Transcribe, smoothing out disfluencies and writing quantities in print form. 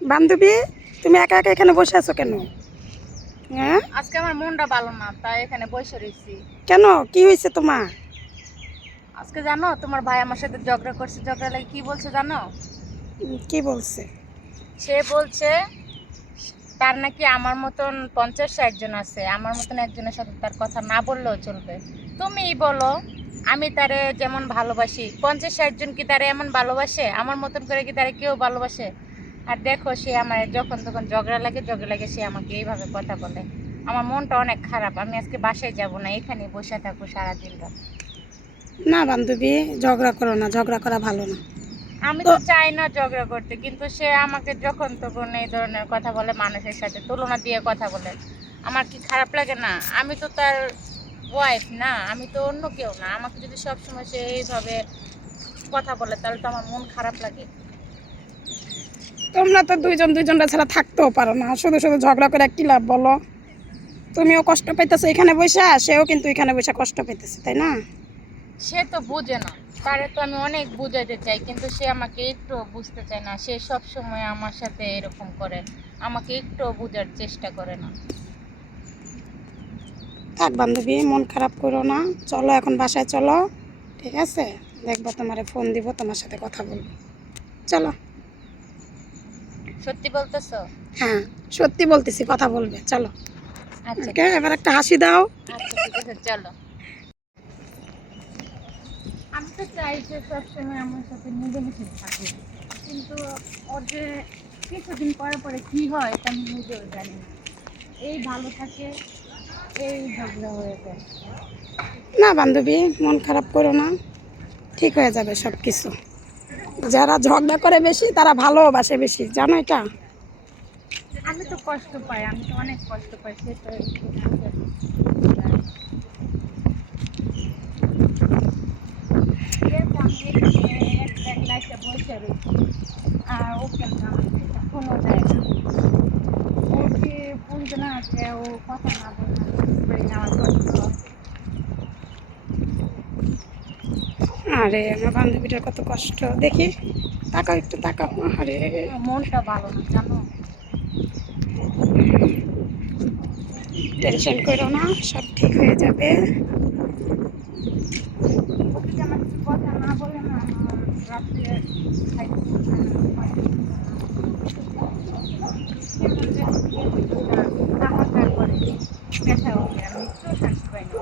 বান্ধবী, তুমি একা একা এখানে বসে আছো কেন? হ্যাঁ, আজকে আমার মনটা ভালো না, তাই এখানে বসে রয়েছি। কেন, কি হয়েছে তোমার? আজকে জানো তোমার ভাই আমার সাথে ঝগড়া করছে, ঝগড়া লাগে কি বলছে জানো? কি বলছে? সে বলছে তার নাকি আমার মতন 50-60 জন আছে, আমার মতন একজনের সাথে তার কথা না বললেও চলবে। তুমিই বলো, আমি তারে যেমন ভালোবাসি, 50-60 জন কি তারে এমন ভালোবাসে? আমার মতন করে কি তারে কেউ ভালোবাসে? আর দেখো, সে আমার যখন তখন ঝগড়া লাগে সে আমাকে এইভাবে কথা বলে। আমার মনটা অনেক খারাপ, আমি আজকে বাসায় যাব না, এখানে বসে থাকবো সারাদিন রাত। না বান্ধবী, ঝগড়া করো না, ঝগড়া করা ভালো না। আমি তো তো চাই না ঝগড়া করতে, কিন্তু সে আমাকে যখন তখন এই ধরনের কথা বলে, মানুষের সাথে তুলনা দিয়ে কথা বলে। আমার কি খারাপ লাগে না? আমি তো তার ওয়াইফ না, আমি তো অন্য কেউ না। আমাকে যদি সবসময় সে এইভাবে কথা বলে তাহলে তো আমার মন খারাপ লাগে। তোমরা তো দুইজন দুইজনটা ছাড়া থাকতেও পারো না, শুধু শুধু ঝগড়া করে কি লাভ বলো? তুমিও কষ্ট পাইতেছো এখানে বসে, সেও কিন্তু এখানে বসে কষ্ট পাইতেছে, তাই না? সে তো বুঝে না, তারে তো আমি অনেক বুঝাইতে চাই, কিন্তু সে আমাকে একটু বুঝতে চায় না। সে সব সময় আমার সাথে এরকম করে, আমাকে একটু বোঝার চেষ্টা করে না। থাক বান্ধবী, মন খারাপ করো না, চলো এখন বাসায় চলো, ঠিক আছে? দেখবো, তোমারে ফোন দিব, তোমার সাথে কথা বলবো, চলো। সত্যি বলতেছো? হ্যাঁ, সত্যি বলতেছি, কথা বলবে, চলো। আচ্ছা ওকে, এবার একটা হাসি দাও। আচ্ছা, ঠিক আছে, চলো। আমি তো চাই যে সবসময় আমার সাথে মিলেমিশে থাকে, কিন্তু ওর যে কিছুদিন পরে পরে কি হয় তা আমি নিজেও জানি না। এই ভালো থাকে, এই ঝগড়া হয়ে যায়। না বান্ধবী, মন খারাপ করো না, ঠিক হয়ে যাবে সব কিছু। যারা ঝগড়া করে বেশি তারা ভালোবাসে বেশি, জানো এটা? আমি তো কষ্ট পাই, আমি তো অনেক কষ্ট পাই, সে তো একটু বুঝে না। দেখো, আমি এখানে একলা এসে বসে রয়েছি, আর ওকে আমার একটা ফোনও দেয় না। ওকে বুঝবে না যে ও কথা না বললে আমার কষ্ট হয়। আরে আমার বান্ধবীটার কত কষ্ট দেখি, তাকাও একটু, তাকাও। আরে, আমার মনটা ভালো না জানো। টেনশন করো না, সব ঠিক হয়ে যাবে। ও যদি আমার কিছু কথা না বলে না, আমার রাত্রে খাইতে মন চায় না, ঘুমাইতে মন চায় না। কেমন যেন হাহাকার করে, ব্যথা ওঠে, আমি একটু শান্তি পাই না।